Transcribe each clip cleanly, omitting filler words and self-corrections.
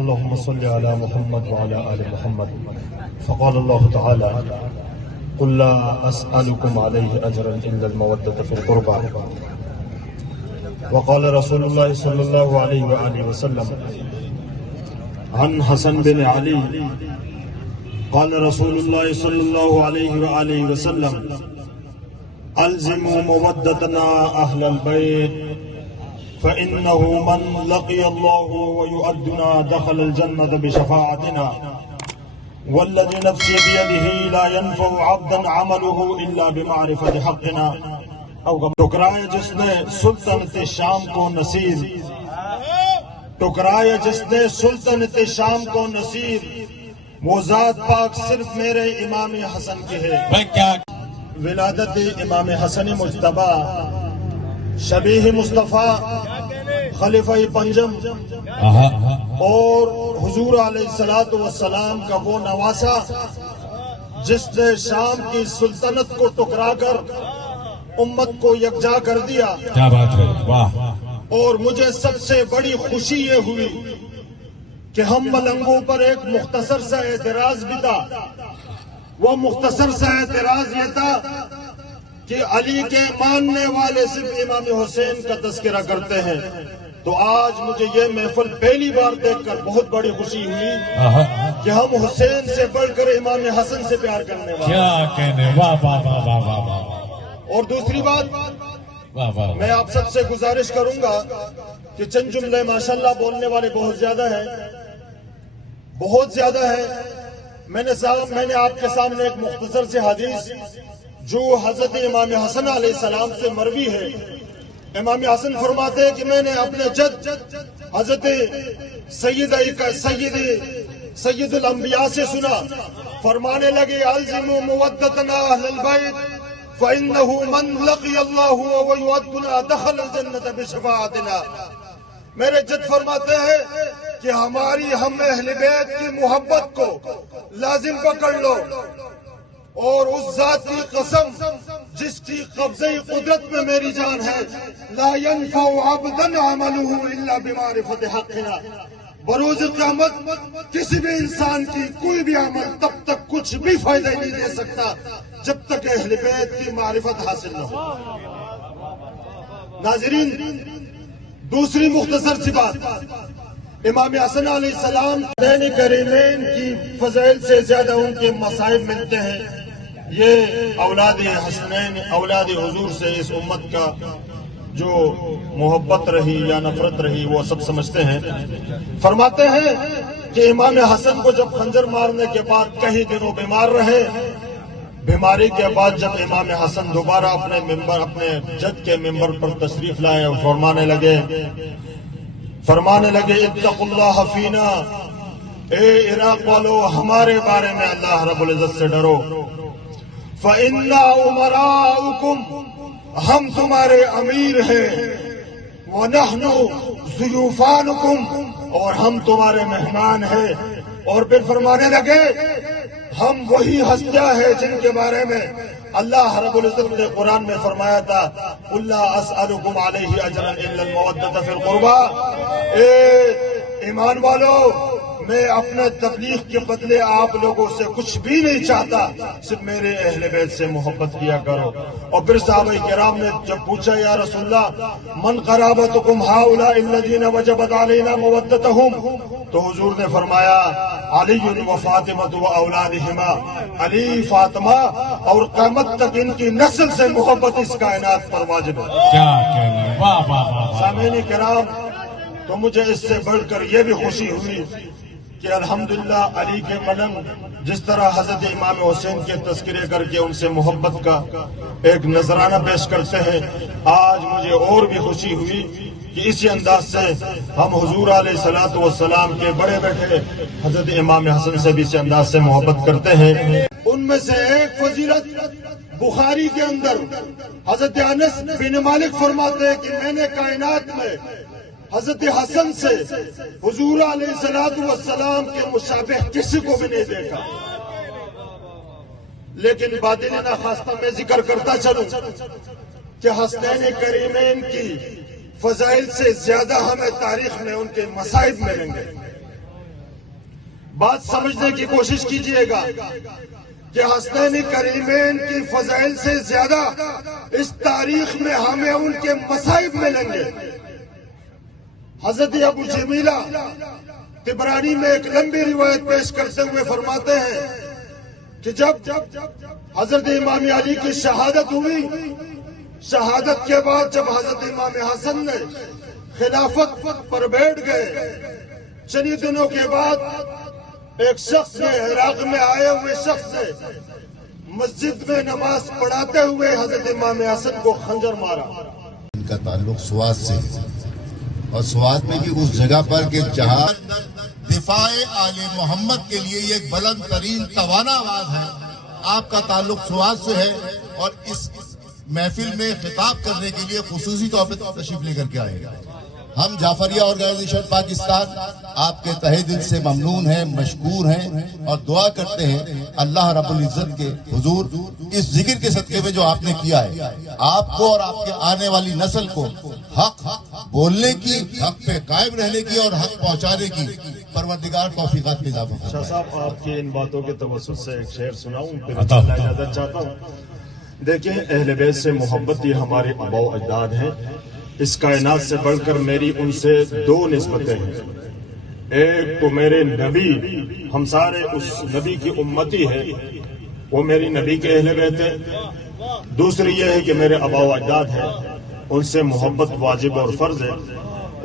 اللهم صل على محمد وعلى آل محمد. فقال الله تعالى: قل لا أسألكم عليه أجرا إلا المودة في القربى. وقال رسول الله صلى الله عليه وآله وسلم عن حسن بن علي قال رسول الله صلى الله عليه وآله وسلم: ألزموا مودتنا أهل البيت فإنه من لقي الله ويؤدنا دخل الجنة بشفاعتنا والذي نفسي بيده لا ينفع عبدا عمله إلا بمعرفة حقنا. ٹکرایا جس نے سلطنت شام کو نصیر، ٹکرایا جس نے سلطنت شام کو نصیر، وہ ذات پاک صرف میرے امام حسن کی ہے. ولادت امام حسن مجتبی شبیہ مصطفیٰ خلیفہ پنجم اور حضور علیہ السلام کا وہ نواسا جس نے شام کی سلطنت کو ٹکرا کر امت کو یکجا کر دیا. کیا بات ہے، واہ. اور مجھے سب سے بڑی خوشی یہ ہوئی کہ ہم ملنگوں پر ایک مختصر سا اعتراض بھی تھا. وہ مختصر سا اعتراض یہ تھا کہ علی کے ماننے والے صرف امام حسین کا تذکرہ کرتے ہیں. تو آج مجھے یہ محفل پہلی بار دیکھ کر بہت بڑی خوشی ہوئی کہ ہم حسین سے بڑھ کر امام حسن سے پیار کرنے والے. کیا کہنے، واہ واہ واہ واہ واہ واہ. اور دوسری بات، میں آپ سب سے گزارش کروں گا کہ چند جملے ماشاءاللہ بولنے والے بہت زیادہ ہیں، بہت زیادہ ہیں. میں نے آپ کے سامنے ایک مختصر سے حدیث جو حضرت امام حسن علیہ السلام سے مروی ہے. امام حسن فرماتے ہیں کہ میں نے اپنے جد حضرت سید الانبیاء سے سنا، فرمانے لگے: الزموا مودتنا اہل البیت فإنه من لقي الله ويؤدنا دخل الجنة بشفاعتنا. میرے جد فرماتے ہیں کہ ہماری ہم اہل بیت کی محبت کو لازم پکڑ لو، اور اس ذات کی قسم جس کی قبضہ قدرت میں میری جان ہے، لا ينفع عبدا عمله الا بمعرفة حقنا. بروز قیامت کسی بھی انسان کی کوئی بھی عمل تب تک کچھ بھی فائدہ نہیں دے سکتا جب تک اہل بیت کی معرفت حاصل نہ ہو. ناظرین، دوسری مختصر سی بات، امام حسن علیہ السلام دین کریمین کی فضائل سے زیادہ ان کے مصائب ملتے ہیں. یہ اولاد حسنین، اولاد حضور سے اس امت کا جو محبت رہی یا نفرت رہی وہ سب سمجھتے ہیں. فرماتے ہیں کہ امام حسن کو جب خنجر مارنے کے بعد کئی دنوں بیمار رہے، بیماری کے بعد جب امام حسن دوبارہ اپنے جد کے ممبر پر تشریف لائے اور فرمانے لگے اتقوا اللہ فینا، اے عراق والو ہمارے بارے میں اللہ رب العزت سے ڈرو. فإنا امراؤکم، ہم تمہارے امیر ہیں. وَنَحْنُ ضُيُوفَانُكُمْ، اور ہم تمہارے مہمان ہیں. اور پھر فرمانے لگے ہم وہی ہستیاں ہیں جن کے بارے میں اللہ رب العزت نے قرآن میں فرمایا تھا: قُلْ لَا أَسْأَلُكُمْ عَلَيْهِ أَجْرًا إِلَّا الْمَوَدَّةَ فِي الْقُرْبَى. اے ایمان والو، میں اپنے تبلیغ کے بدلے آپ لوگوں سے کچھ بھی نہیں چاہتا، صرف میرے اہل بیت سے محبت کیا کرو. اور پھر صحابہ کرام نے جب پوچھا یا رسول اللہ من قرابتکم ہؤلاء الذین وجبت علینا مودتہم، تو حضور نے فرمایا علی و فاطمہ و اولادہما، علی، فاطمہ اور قیامت تک ان کی نسل سے محبت اس کائنات پر واجب ہے. کیا کہنے، واہ واہ واہ. سامعین کرام، تو مجھے اس سے بڑھ کر یہ بھی خوشی ہوئی کہ الحمدللہ علی کے ملنگ جس طرح حضرت امام حسین کے تذکرے کر کے ان سے محبت کا ایک نذرانہ پیش کرتے ہیں، آج مجھے اور بھی خوشی ہوئی کہ اسی انداز سے ہم حضور علیہ السلام کے بڑے بیٹے حضرت امام حسن سے بھی اسی انداز سے محبت کرتے ہیں. ان میں سے ایک فضیلت بخاری کے اندر حضرت انس بن مالک فرماتے ہیں کہ میں نے کائنات میں حضرت حسن سے حضور علیہ السلام کے مشابہ کسی کو بھی نہیں دیکھا. لیکن باطن ناخواستہ میں ذکر کرتا چلوں کہ حسنین کریمین کی فضائل سے زیادہ ہمیں تاریخ میں ان کے مصائب ملیں گے. بات سمجھنے کی کوشش کیجئے گا کہ حسنین کریمین کی فضائل سے زیادہ اس تاریخ میں ہمیں ان کے مصائب ملیں گے۔ حضرت ابو جمیلہ طبرانی میں ایک لمبی روایت پیش کرتے ہوئے فرماتے ہیں کہ جب حضرت امام علی کی شہادت ہوئی، شہادت کے بعد جب حضرت امام حسن نے خلافت پر بیٹھ گئے، چند دنوں کے بعد ایک شخص نے، عراق میں آئے ہوئے شخص نے مسجد میں نماز پڑھاتے ہوئے حضرت امام حسن کو خنجر مارا۔ ان کا تعلق سوات سے، اور سوات میں بھی اس جگہ پر کہ جہاں دفاع آل محمد کے لیے یہ ایک بلند ترین توانا آواز ہے۔ آپ کا تعلق سوات سے ہے اور اس محفل میں خطاب کرنے کے لیے خصوصی طور پہ تشریف لے کر کے آئے گا۔ ہم جعفریہ آرگنائزیشن پاکستان آپ کے تہہ دل سے ممنون ہیں، مشکور ہیں اور دعا کرتے ہیں اللہ رب العزت کے حضور اس ذکر کے صدقے میں جو آپ نے کیا ہے، آپ کو اور آپ کے آنے والی نسل کو حق بولنے کی، حق پہ قائم رہنے کی اور حق پہنچانے کی پروردگار توفیقات میں اضافہ فرمائے۔ شاہ صاحب، آپ کی ان باتوں کے توسط سے ایک شعر سناؤں، پھر اجازت چاہتا ہوں۔ دیکھیں، اہل بیت سے محبت یہ ہمارے آباء و اجداد ہیں۔ اس کائنات سے بڑھ کر میری ان سے دو نسبتیں ہیں۔ ایک تو میرے نبی، ہم سارے اس نبی کی امتی ہے، وہ میری نبی کے اہل بیت ہیں۔ دوسری یہ ہے کہ میرے آباء و اجداد ہیں، ان سے محبت واجب اور فرض ہے۔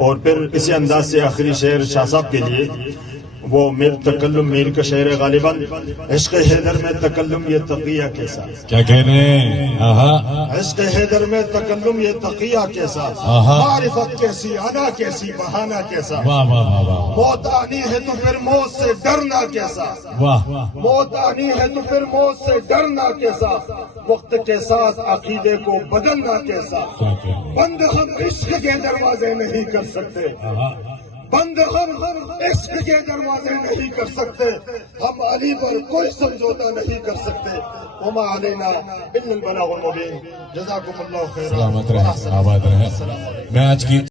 اور پھر اسی انداز سے آخری شعر شاہ صاحب کے لیے، وہ میر تکلم میر کا شعر غالباً، عشق حیدر میں تکلم یہ تقیہ کیسا، کیا کہنے آہا عشق حیدر میں تکلم یہ تقیہ کیسا، آہا معرفت کیسی، انا کیسی، بہانہ کیسا، واہ واہ واہ واہ موت آنی ہے تو پھر موت سے ڈرنا کیسا، واہ موت آنی ہے تو پھر موت سے ڈرنا کیسا، وقت کے ساتھ عقیدے کو بدلنا کیسا، کیا کہنے بند ہم عشق کے دروازے نہیں کر سکتے، آہا بند ہم عشق کے دروازے نہیں کر سکتے، ہم علی پر کوئی سمجھوتا نہیں کر سکتے۔ وما علینا الا البلاغ المبین۔ جزاکم اللہ خیر، سلامت رہے، آباد رہے۔ میں آج کی